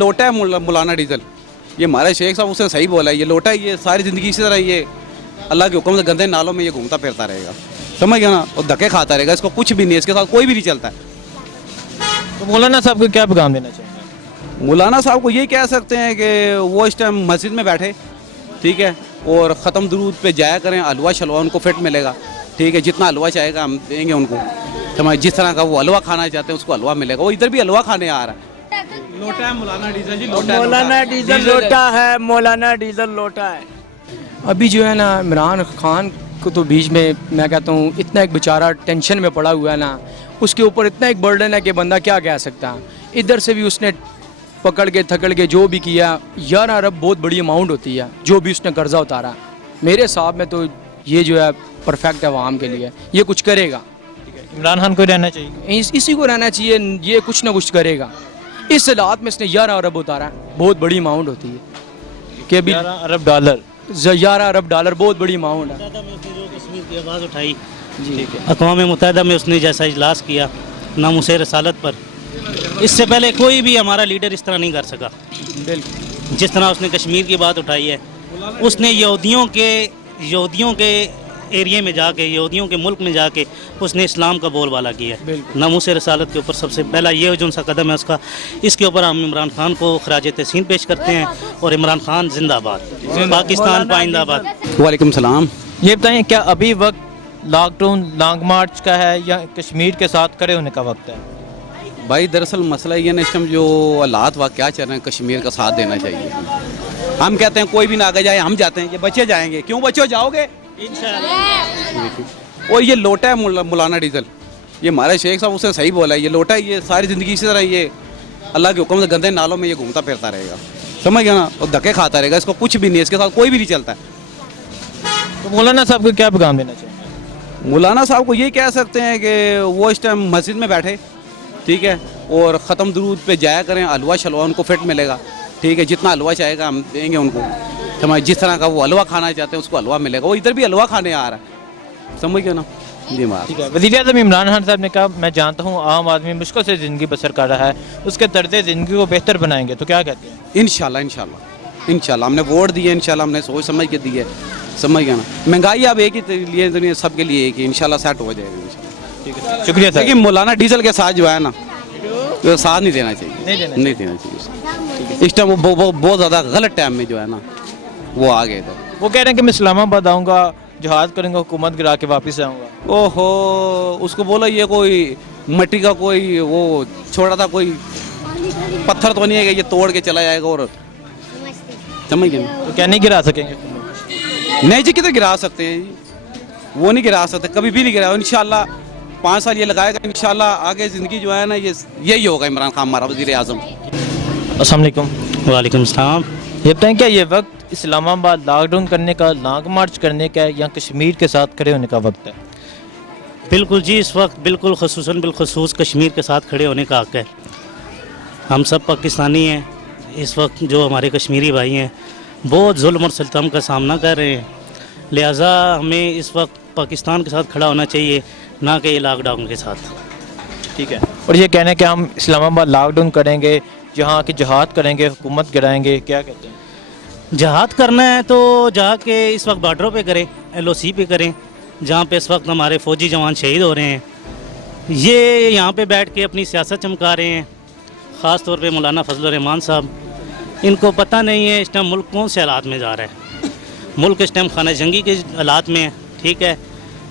लोटा है मौलाना डीजल, ये हमारे शेख साहब उसने सही बोला है, ये लोटा है, ये सारी ज़िंदगी इसी तरह ये अल्लाह के हुक्म से गंदे नालों में ये घूमता फिरता रहेगा, समझ गया ना, और धक्के खाता रहेगा, इसको कुछ भी नहीं, इसके साथ कोई भी नहीं चलता है। तो मौलाना साहब को क्या पैगाम देना चाहेंगे? मौलाना साहब को ये कह सकते हैं कि वो इस टाइम मस्जिद में बैठे, ठीक है, और ख़त्म दरूद पे जाया करें, हलवा शलवा उनको फिट मिलेगा, ठीक है, जितना हलवा चाहेगा हम देंगे उनको, समझ, जिस तरह का वो हलवा खाना चाहते हैं उसको हलवा मिलेगा, वो इधर भी हलवा खाने आ रहा है। लोटा है मौलाना डीजल जी, लोटा है, मौलाना डीजल लोटा है, मौलाना डीजल लोटा है। अभी जो है ना इमरान खान को तो बीच में मैं कहता हूँ इतना एक बेचारा टेंशन में पड़ा हुआ है ना, उसके ऊपर इतना एक बर्डन है कि बंदा क्या कह सकता है। इधर से भी उसने पकड़ के थकड़ के जो भी किया, 11 अरब बहुत बड़ी अमाउंट होती है जो भी उसने कर्जा उतारा, मेरे हिसाब में तो ये जो है परफेक्ट है आवाम के लिए, ये कुछ करेगा, इमरान खान को रहना चाहिए। इसी को रहना चाहिए, ये कुछ ना कुछ करेगा। इस हालात में इसने 11 अरब उतारा है, बहुत बड़ी अमाउंट होती है कि अभी 11 अरब डॉलर, 11 अरब डॉलर बहुत बड़ी अमाउंट है। कश्मीर की आवाज़ उठाई, अक़वाम मुत्तहिदा में उसने जैसा इजलास किया नामूस रसालत पर, इससे पहले कोई भी हमारा लीडर इस तरह नहीं कर सका। बिल्कुल जिस तरह उसने कश्मीर की बात उठाई है, उसने यहूदियों के एरिया में जाके, यहूदियों के मुल्क में जाके उसने इस्लाम का बोलबाला किया है। नामूस रसालत के ऊपर सबसे पहला ये जो सा कदम है उसका, इसके ऊपर हम इमरान खान को खराज तहसीन पेश करते हैं, और इमरान खान जिंदाबाद, पाकिस्तान पाइंदाबाद। वालेकुम सलाम। ये बताएं क्या अभी वक्त लॉकडाउन लॉन्ग मार्च का है या कश्मीर के साथ खड़े होने का वक्त है? भाई दरअसल मसला ये ना, इस टाइम जो हालात वाक़या चल रहे हैं, कश्मीर का साथ देना चाहिए। हम कहते हैं कोई भी ना आगे जाए, हम जाते हैं, ये बच्चे जाएंगे, क्यों बच्चे जाओगे इंशाल्लाह। और ये लोटा है मौलाना डीजल, ये हमारे शेख साहब उसने सही बोला है, ये लोटा है, ये सारी ज़िंदगी इसी तरह ये अल्लाह के हुक्म से गंदे नालों में ये घूमता फिरता रहेगा, समझ गया ना, और धक्के खाता रहेगा, इसको कुछ भी नहीं, इसके साथ कोई भी नहीं चलता है। तो मौलाना साहब को क्या पैगाम देना चाहिए? मौलाना साहब को ये कह सकते हैं कि वो इस टाइम मस्जिद में बैठे, ठीक है, और ख़त्म दरूद पे जाया करें, हलवा शलवा उनको फिट मिलेगा, ठीक है, जितना हलवा चाहेगा हम देंगे उनको, समझ, जिस तरह का वो हलवा खाना चाहते हैं उसको हलवा मिलेगा, वो इधर भी हलवा खाने आ रहा है, समझ गए ना जी मार। ठीक है, वज़ीर-ए-आज़म इमरान खान साहब ने कहा मैं जानता हूँ आम आदमी मुश्किल से ज़िंदगी बसर कर रहा है, उसके तर्ज़ ज़िंदगी को बेहतर बनाएंगे, तो क्या कहते हैं? इंशाल्लाह इंशाल्लाह इंशाल्लाह, हमने वोट दिए, इंशाल्लाह हमने सोच समझ के दिए, समझ गया ना, महंगाई अब एक ही लिए सबके लिए एक ही, इंशाल्लाह सेट हो जाएगा इंशाल्लाह। ठीक है, शुक्रिया सर। लेकिन मौलाना डीजल के साथ जो है ना, तो साथ नहीं देना चाहिए, नहीं देना चाहिए। इस टाइम वो बहुत ज़्यादा गलत टाइम में जो है ना वो आ गए इधर। वो कह रहे हैं कि मैं इस्लामाबाद आऊँगा, जहाज़ करूँगा, हुकूमत गिरा के वापस आऊँगा। ओहो, उसको बोला ये कोई मिट्टी का कोई वो छोटा था, कोई पत्थर तो नहीं है कि ये तोड़ के चला जाएगा, और समझ गए ना, तो क्या नहीं गिरा सकेंगे? नहीं जी, किधर गिरा सकते हैं जी, वो नहीं गिरा सकते, कभी भी नहीं गिरा। इंशाल्लाह 5 साल ये लगाएगा, इंशाल्लाह आगे ज़िंदगी जो है ना ये यही होगा, इमरान खान हमारा वज़ीर आज़म। अस्सलाम वालेकुम। वालेकुम सलाम। ये बताएं क्या ये वक्त इस्लामाबाद लॉकडाउन करने का, लॉन्ग मार्च करने का या कश्मीर के साथ खड़े होने का वक्त है? बिल्कुल जी, इस वक्त बिल्कुल ख़ुसूसन बिलखुसूस कश्मीर के साथ खड़े होने का हक़ है। हम सब पाकिस्तानी हैं, इस वक्त जो हमारे कश्मीरी भाई हैं बहुत जुल्म और सितम का सामना कर रहे हैं, लिहाजा हमें इस वक्त पाकिस्तान के साथ खड़ा होना चाहिए, ना कि लॉकडाउन के साथ। ठीक है, और ये कहने कि हम इस्लामाबाद लॉकडाउन करेंगे, जहाँ की जहाद करेंगे, हुकूमत गिराएंगे, क्या कहते हैं? जहाद करना है तो जाके इस वक्त बॉर्डरों पे करें, LOC पे करें, जहाँ पे इस वक्त हमारे फ़ौजी जवान शहीद हो रहे हैं। ये यहाँ पे बैठ के अपनी सियासत चमका रहे हैं, ख़ास तौर पे मौलाना फजल रहमान साहब। इनको पता नहीं है इस टाइम मुल्क कौन से हालात में जा रहा है। मुल्क इस टाइम खाना जंगी के हालात में है, ठीक है,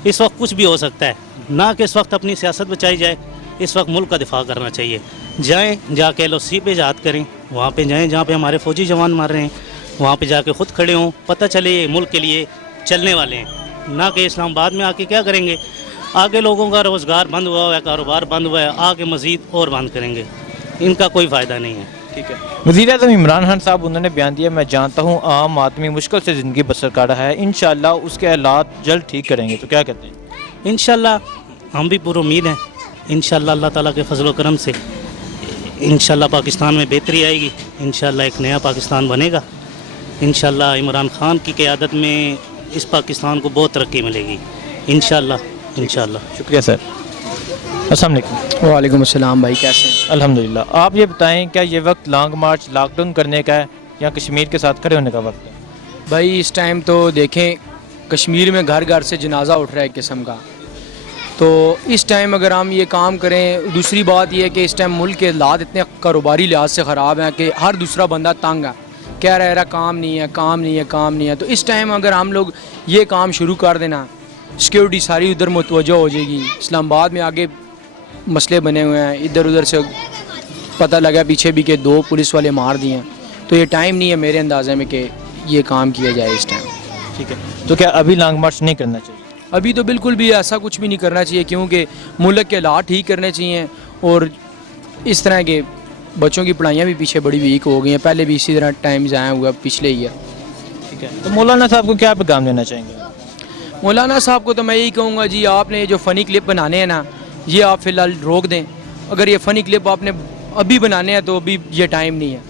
इस वक्त कुछ भी हो सकता है, ना कि इस वक्त अपनी सियासत बचाई जाए, इस वक्त मुल्क का दिफा करना चाहिए। जाएँ जाके LOC पे जहाद करें, वहाँ पे जाएँ जहाँ पे हमारे फ़ौजी जवान मार रहे हैं, वहाँ पे जाके ख़ुद खड़े हों, पता चले ये मुल्क के लिए चलने वाले हैं, ना कि इस्लामाबाद में आके क्या करेंगे। आगे लोगों का रोज़गार बंद हुआ हुआ है, कारोबार बंद हुआ है, आगे मज़ीद और बंद करेंगे, इनका कोई फ़ायदा नहीं है। ठीक है, वज़ीर-ए-आज़म इमरान खान साहब उन्होंने बयान दिया मैं जानता हूँ आम आदमी मुश्किल से ज़िंदगी बसर कर रहा है, इंशाल्लाह उसके हालात जल्द ठीक करेंगे, तो क्या कहते हैं? इंशाल्लाह हम भी पूरी उम्मीद हैं, इंशाल्लाह अल्लाह ताला के फजल करम से इंशाल्लाह पाकिस्तान में बेहतरी आएगी, इंशाल्लाह एक नया पाकिस्तान बनेगा, इंशाल्लाह इमरान खान की क़यादत में इस पाकिस्तान को बहुत तरक्की मिलेगी, इंशाल्लाह। शुक्रिया सर। अस्सलाम वालेकुम। वालेकुम अस्सलाम भाई, कैसे हैं? अल्हम्दुलिल्लाह। आप ये बताएं, क्या ये वक्त लॉन्ग मार्च लॉकडाउन करने का है या कश्मीर के साथ खड़े होने का वक्त है? भाई इस टाइम तो देखें, कश्मीर में घर घर से जनाजा उठ रहा है एक किस्म का। तो इस टाइम अगर हम ये काम करें, दूसरी बात ये है कि इस टाइम मुल्क के हालात इतने कारोबारी लिहाज से ख़राब हैं कि हर दूसरा बंदा तंग है, कह रहा है काम नहीं है, काम नहीं है, काम नहीं है। तो इस टाइम अगर हम लोग ये काम शुरू कर देना, सिक्योरिटी सारी उधर मुतवज्जो हो जाएगी। इस्लामाबाद में आगे मसले बने हुए हैं, इधर उधर से पता लगा पीछे भी कि 2 पुलिस वाले मार दिए हैं। तो ये टाइम नहीं है मेरे अंदाजे में कि ये काम किया जाए इस टाइम। ठीक है, तो क्या अभी लॉन्ग मार्च नहीं करना चाहिए? अभी तो बिल्कुल भी ऐसा कुछ भी नहीं करना चाहिए, क्योंकि मुल्क के हालात ठीक करने चाहिए। और इस तरह के बच्चों की पढ़ाइयाँ भी पीछे बड़ी वीक हो गई हैं, पहले भी इसी तरह टाइम्स आया हुआ पिछले ईयर। ठीक है, तो मौलाना साहब को क्या पैगाम देना चाहेंगे? मौलाना साहब को तो मैं यही कहूँगा जी, आपने जो फ़नी क्लिप बनाने हैं ना, ये आप फ़िलहाल रोक दें। अगर ये फ़नी क्लिप आपने अभी बनाने हैं तो अभी ये टाइम नहीं है।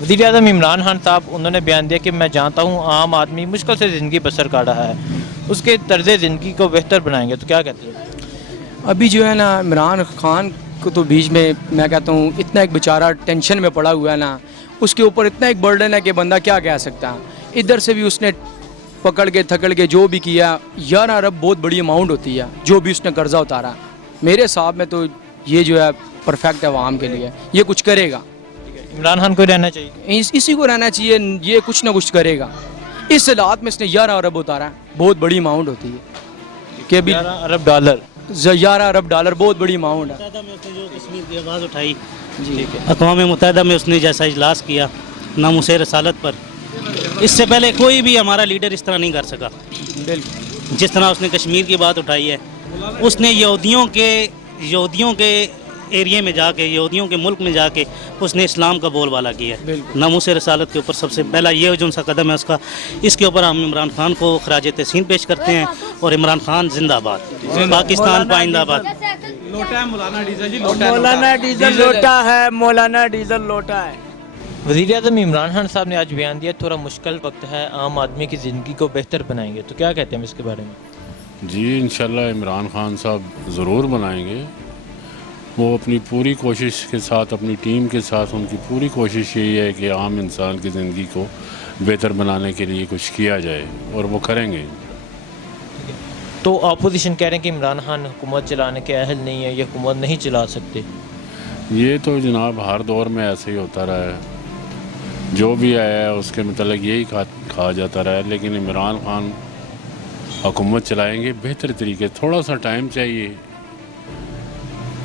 वज़ीर आज़म इमरान खान साहब, उन्होंने बयान दिया कि मैं जानता हूँ आम आदमी मुश्किल से ज़िंदगी बसर कर रहा है, उसके तर्ज़ ज़िंदगी को बेहतर बनाएंगे, तो क्या कहते हैं? अभी जो है ना, इमरान खान को तो बीच में मैं कहता हूँ इतना एक बेचारा टेंशन में पड़ा हुआ है ना, उसके ऊपर इतना एक बर्डन है कि बंदा क्या कह सकता है। इधर से भी उसने पकड़ के थकड़ के जो भी किया, 11 अरब बहुत बड़ी अमाउंट होती है जो भी उसने कर्जा उतारा। मेरे हिसाब में तो ये जो है परफेक्ट है आवाम के लिए, ये कुछ करेगा। इमरान खान को रहना चाहिए, इसी को रहना चाहिए, ये कुछ ना कुछ करेगा। इस हालात में इसने 11 अरब उतारा है, बहुत बड़ी अमाउंट होती है कि अभी 11 अरब डॉलर, 11 अरब डॉलर बहुत बड़ी अमाउंट है। में उसने जो कश्मीर की आवाज़ उठाई, जी अक़वाम मुत्तहिदा में उसने जैसा इजलास किया नामुस रसालत पर, इससे पहले कोई भी हमारा लीडर इस तरह नहीं कर सका। बिल्कुल, जिस तरह उसने कश्मीर की बात उठाई है, उसने यहूदियों के एरिया में जाके, यहूदियों के मुल्क में जाके उसने इस्लाम का बोलबाला किया है। बिल्कुल। नामुस रसालत के ऊपर सबसे पहला ये जो सा कदम है उसका, इसके ऊपर हम इमरान खान को खराज तहसीन पेश करते हैं। और इमरान खान जिंदाबाद, पाकिस्तान पाइंदाबाद। मौलाना डीजल लोटा है, मौलाना डीजल लोटा है। वज़ीर आज़म इमरान खान साहब ने आज बयान दिया थोड़ा मुश्किल वक्त है, आम आदमी की ज़िंदगी को बेहतर बनाएंगे, तो क्या कहते हैं इसके बारे में? जी इंशाल्लाह इमरान खान साहब ज़रूर बनाएंगे। वो अपनी पूरी कोशिश के साथ, अपनी टीम के साथ, उनकी पूरी कोशिश यही है कि आम इंसान की ज़िंदगी को बेहतर बनाने के लिए कुछ किया जाए, और वो करेंगे। तो अपोजिशन कह रहे हैं कि इमरान खान हुकूमत चलाने के अहल नहीं है, ये हुकूमत नहीं चला सकते। ये तो जनाब हर दौर में ऐसे ही होता रहा है, जो भी आया है उसके मतलब यही कहा जाता रहा है। लेकिन इमरान खान हुकूमत चलाएंगे बेहतर तरीके, थोड़ा सा टाइम चाहिए,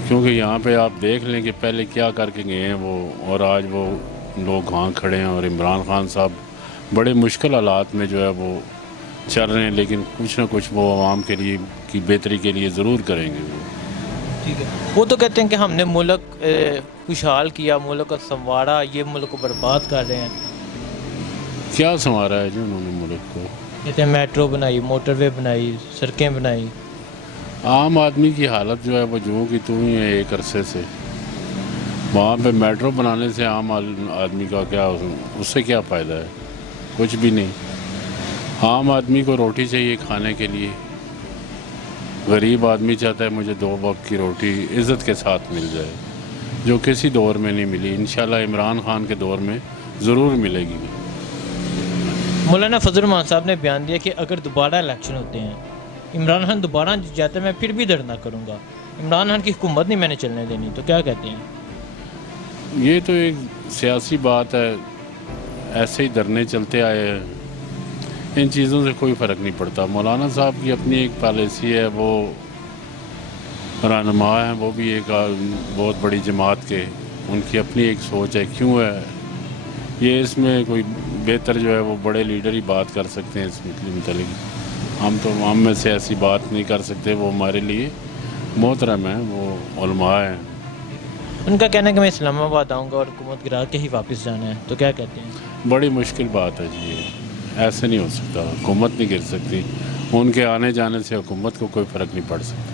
क्योंकि यहाँ पे आप देख लें कि पहले क्या करके गए हैं वो, और आज वो लोग वहाँ खड़े हैं। और इमरान खान साहब बड़े मुश्किल हालात में जो है वो चल रहे हैं, लेकिन कुछ ना कुछ वो आवाम के लिए की बेहतरी के लिए ज़रूर करेंगे वो। ठीक है, वो तो कहते हैं कि हमने मुल्क खुशहाल किया, मुल्क को संवारा, ये मुल्क को बर्बाद कर रहे हैं। क्या संवारा है जो उन्होंने मुल्क को? कहते हैं मेट्रो बनाई, मोटरवे बनाई, सड़कें बनाई। आम आदमी की हालत जो है वो जो कि तू ही है एक अरसे से। वहाँ पे मेट्रो बनाने से आम आदमी का क्या, उससे क्या फ़ायदा है? कुछ भी नहीं। आम आदमी को रोटी चाहिए खाने के लिए, गरीब आदमी चाहता है मुझे 2 वक्त की रोटी इज़्ज़त के साथ मिल जाए, जो किसी दौर में नहीं मिली। इंशाल्लाह इमरान खान के दौर में ज़रूर मिलेगी। मौलाना फजल रहमान साहब ने बयान दिया कि अगर दोबारा इलेक्शन होते हैं, इमरान खान दोबारा जीत जाता है, मैं फिर भी धरना करूँगा, इमरान खान की हुकूमत नहीं मैंने चलने देनी, तो क्या कहते हैं? ये तो एक सियासी बात है, ऐसे ही धरने चलते आए हैं, इन चीज़ों से कोई फ़र्क नहीं पड़ता। मौलाना साहब की अपनी एक पॉलिसी है, वो रहनुमा हैं, वो भी एक बहुत बड़ी जमात के, उनकी अपनी एक सोच है। क्यों है ये, इसमें कोई बेहतर जो है वो बड़े लीडर ही बात कर सकते हैं इसमें मतलब। हम में से ऐसी बात नहीं कर सकते, वो हमारे लिए मोहतरम है, वो उलमा हैं। उनका कहना है कि मैं इस्लामाबाद आऊँगा और हुकूमत गिरा के ही वापस जाना है, तो क्या कहते हैं? बड़ी मुश्किल बात है जी, ऐसे नहीं हो सकता, हुकूमत नहीं गिर सकती। उनके आने जाने से हुकूमत को कोई फ़र्क नहीं पड़ सकता।